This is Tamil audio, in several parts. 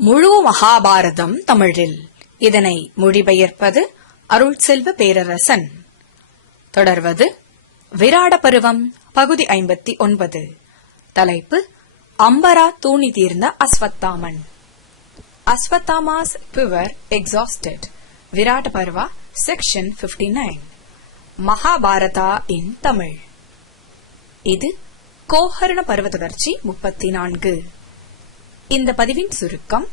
முழு மகாபாரதம் தமிழில். இதனை மொழிபெயர்ப்பது அருள்செல்வ பேரரசன். தொடர்வது விராட பருவம் பகுதி 59. தலைப்பு அம்பரா தூணி தீர்ந்த Ashwatthaman. Ashwatthama's quiver exhausted. Virata Parva section 59. Mahabharata in Tamil. இது கோஹர்ண பருவ தொடர்ச்சி 34. இந்த பதிவின் சுருக்கம்: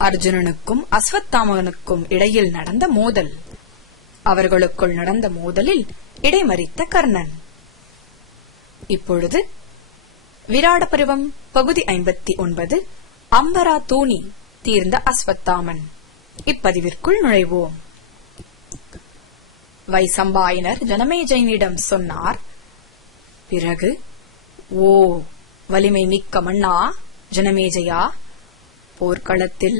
அர்ஜுனனுக்கும் அஸ்வத்தாமனுக்கும் இடையில் நடந்த மோதல். அவர்களுக்குள் நடந்த மோதலில் இடைமறித்த கர்ணன். இப்பொழுது விராட பருவம் பகுதி 59 அம்பரா தூணி தீர்ந்த அஸ்வத்தாமன். இப்பதிவிற்குள் நுழைவோம். வைசம்பாயனர் ஜனமேஜயனிடம் சொன்னார். பிறகு, ஓ வலிமை மிக்க மன்னா ஜனமேஜயா, போர்க்களத்தில்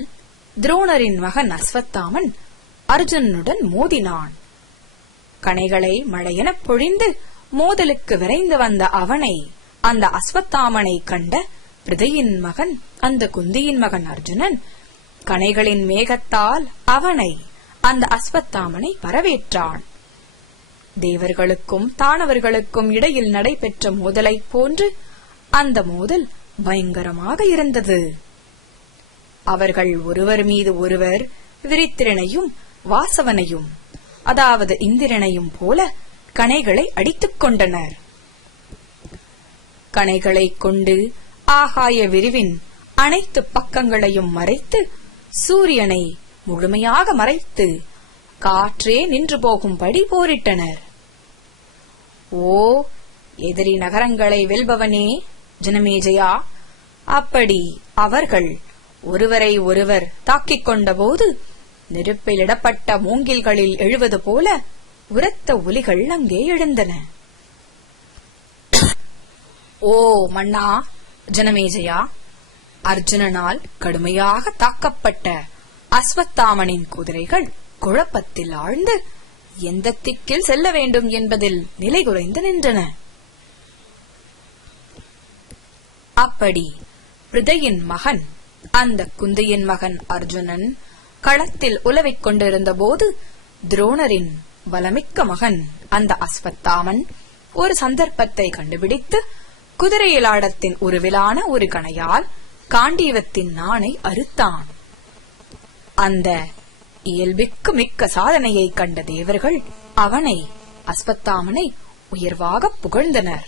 துரோணரின் மகன் அஸ்வத்தாமன் அர்ஜுனனுடன் மோதினான். கணைகளை மழையெனப் பொழிந்து மோதலுக்கு விரைந்து வந்த அவனை, அந்த அஸ்வத்தாமனை கண்ட பிருதையின் மகன், அந்த குந்தியின் மகன் அர்ஜுனன் கணைகளின் மேகத்தால் அவனை, அந்த அஸ்வத்தாமனை வரவேற்றான். தேவர்களுக்கும் தானவர்களுக்கும் இடையில் நடைபெற்ற மோதலை போன்று அந்த மோதல் பயங்கரமாக இருந்தது. அவர்கள் ஒருவர் மீது ஒருவர் விரித்திரனையும் வாசவனையும், அதாவது இந்திரனையும் போல கணைகளை அடித்துக் கொண்டனர். கணைகளை கொண்டு ஆகாய விரிவின் அனைத்து பக்கங்களையும் மறைத்து, சூரியனை முழுமையாக மறைத்து, காற்றே நின்று போகும்படி போரிட்டனர். ஓ எதிரி நகரங்களை வெல்பவனே ஜனமேஜயா, அப்படி அவர்கள் ஒருவரை ஒருவர் தாக்கிக் கொண்டபோது நெருப்பிலிடப்பட்ட மூங்கில்களில் எழுவது போல உரத்த ஒலிகள் அங்கே எழுந்தன. ஓ மன்னா ஜனமேஜயா, அர்ஜுனனால் கடுமையாக தாக்கப்பட்ட அஸ்வத்தாமனின் குதிரைகள் குழப்பத்தில் ஆழ்ந்து எந்த திக்கில் செல்ல வேண்டும் என்பதில் நிலை குறைந்து நின்றன. அப்படி பிருதையின் மகன், அந்த குந்தியின் மகன் அர்ஜுனன் களத்தில் உலவிக் கொண்டிருந்த போது, துரோணரின் பலமிக்க மகன் அந்த அஸ்வத்தாமன் ஒரு சந்தர்ப்பத்தை கண்டுபிடித்து குதிரையிலாடத்தின் உருவிலான ஒரு கணையால் காண்டீவத்தின் நாணை அறுத்தான். அந்த இயல்பிற்கு மிக்க சாதனையை கண்ட தேவர்கள் அவனை, அஸ்வத்தாமனை உயர்வாக புகழ்ந்தனர்.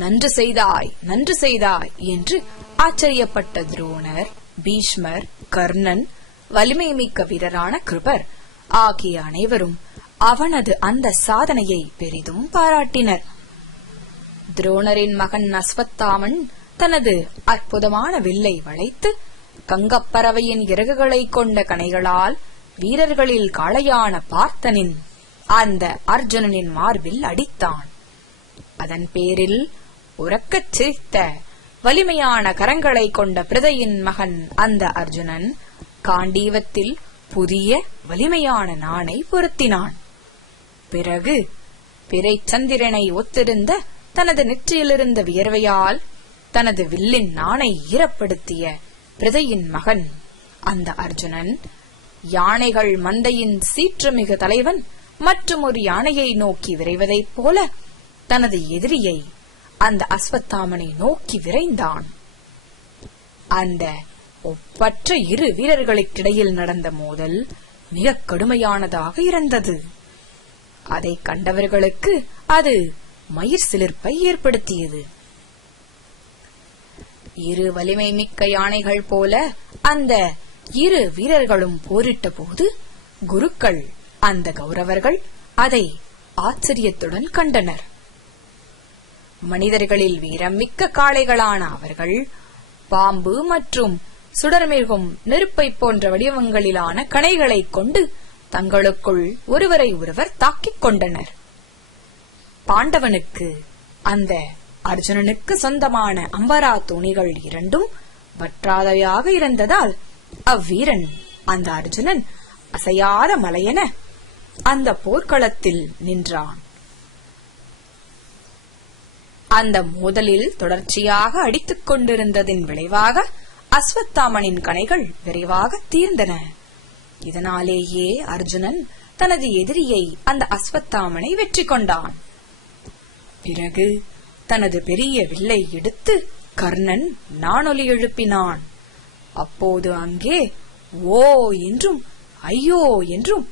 நன்று செய்தாய், நன்று செய்தாய் என்று ஆச்சரியப்பட்ட துரோணர், பீஷ்மர், கர்ணன், வலிமை மிக்க வீரரான கிருபர் ஆகிய அனைவரும் அவனது அந்த சாதனையை பெரிதும் பாராட்டினர். துரோணரின் மகன் அஸ்வத்தாமன் தனது அற்புதமான வில்லை வளைத்து கங்கப்பறவையின் இறகுகளை கொண்ட கணைகளால் வீரர்களில் காளையான பார்த்தனின், அந்த அர்ஜுனனின் மார்பில் அடித்தான். அதன் பேரில் உரக்கச் சிரித்த வலிமையான கரங்களை கொண்ட பிருதையின் மகன் அந்த அர்ஜுனன் காண்டீவத்தில் புதிய வலிமையான நாணை பொருத்தினான். பிறகு பிறை சந்திரனை ஒத்திருந்த தனது நெற்றியிலிருந்த வியர்வையால் தனது வில்லின் நாணை ஈரப்படுத்திய பிருதையின் மகன் அந்த அர்ஜுனன், யானைகள் மந்தையின் சீற்றமிகு தலைவன் மற்றும் ஒரு யானையை நோக்கி விரைவதைப் போல தனது எதிரியை, அந்த அஸ்வத்தாமனை நோக்கி விரைந்தான். அந்த ஒப்பற்ற இரு வீரர்களுக்கிடையில் நடந்த மோதல் மிக கடுமையானதாக இருந்தது. அதை கண்டவர்களுக்கு அது மயிர் சிலிர்ப்பை ஏற்படுத்தியது. இரு வலிமை மிக்க யானைகள் போல அந்த இரு வீரர்களும் போரிட்ட போது குருக்கள், அந்த கௌரவர்கள் அதை ஆச்சரியத்துடன் கண்டனர். மனிதர்களில் வீரம் மிக்க காளைகளான அவர்கள் பாம்பு மற்றும் சுடர்மிகும் நெருப்பை போன்ற வடிவங்களிலான கணைகளைக் கொண்டு தங்களுக்குள் ஒருவரை ஒருவர் தாக்கிக் கொண்டனர். பாண்டவனுக்கு, அந்த அர்ஜுனனுக்கு சொந்தமான அம்பரா தூணிகள் இரண்டும் வற்றாதவையாக இருந்ததால் அவ்வீரன், அந்த அர்ஜுனன் அசையாத மலையென அந்த போர்க்களத்தில் நின்றான். அந்த மோதலில் தொடர்ச்சியாக அடித்துக் கொண்டிருந்ததின் விளைவாக அஸ்வத்தாமனின் கணைகள் விரைவாக தீர்ந்தன. இதனாலேயே அர்ஜுனன் தனது எதிரியை அந்த அஸ்வத்தாமனை வெற்றி கொண்டான். பிறகு தனது பெரிய வில்லை எடுத்து கர்ணன் நாணொலி எழுப்பினான். அப்போது அங்கே ஓ என்றும் ஐயோ என்றும்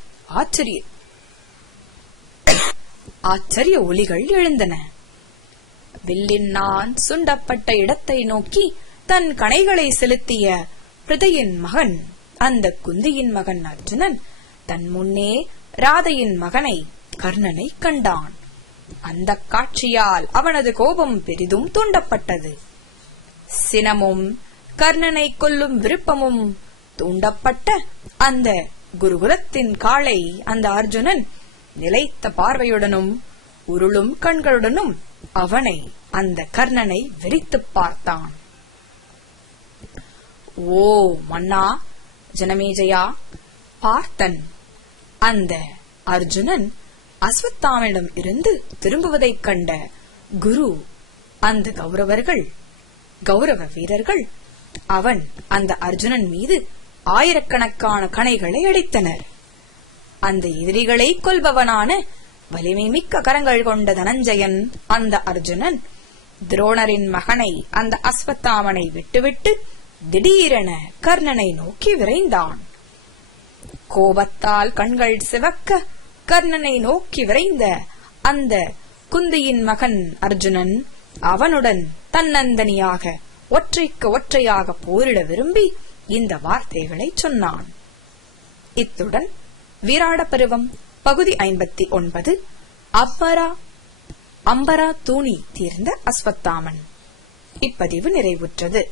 ஆச்சரிய ஒலிகள் எழுந்தன. வில்லின் நான் சுண்டப்பட்ட இடத்தை நோக்கி தன் கணைகளை செலுத்திய பிருதையின் மகன், அந்த குந்தியின் மகன் அர்ஜுனன் தன் முன்னே ராதையின் மகனை கர்ணனை கண்டான். அந்த காட்சியால் அவனது கோபம் பெரிதும் தூண்டப்பட்டது. சினமும் கர்ணனை கொல்லும் விருப்பமும் தூண்டப்பட்ட அந்த குருகுலத்தின் காளை அந்த அர்ஜுனன் நிலைத்த பார்வையுடனும் உருளும் கண்களுடனும் அவனை, அந்த கர்ணனை வெறித்துப் பார்த்தான். ஓ மன்னா ஜனமேஜயா, பார்த்தன், அந்த அர்ஜுனன் அஸ்வத்தாமனிடம் இருந்து திரும்புவதைக் கண்ட குரு, அந்த கௌரவ வீரர்கள் அவன் அந்த அர்ஜுனன் மீது ஆயிரக்கணக்கான கணைகளை அடித்தனர். அந்த எதிரிகளை கொல்பவனான வலிமை மிக்க கரங்கள் கொண்ட தனஞ்சயன் அந்த அர்ஜுனன் துரோணரின் மகனை அந்த அஸ்வத்தாமனை விட்டுவிட்டு திடீரென கர்ணனை நோக்கி விரைந்தான். கோபத்தால் கண்கள் சிவக்க கர்ணனை நோக்கி விரைந்த அந்த குந்தியின் மகன் அர்ஜுனன் அவனுடன் தன்னந்தனியாக ஒற்றைக்கு ஒற்றையாக போரிட விரும்பி இந்த வார்த்தைகளை சொன்னான். இத்துடன் வீராட பருவம் பகுதி 59 அம்பரா தூணி தீர்ந்த அஸ்வத்தாமன் இப்பதிவு நிறைவுற்றது.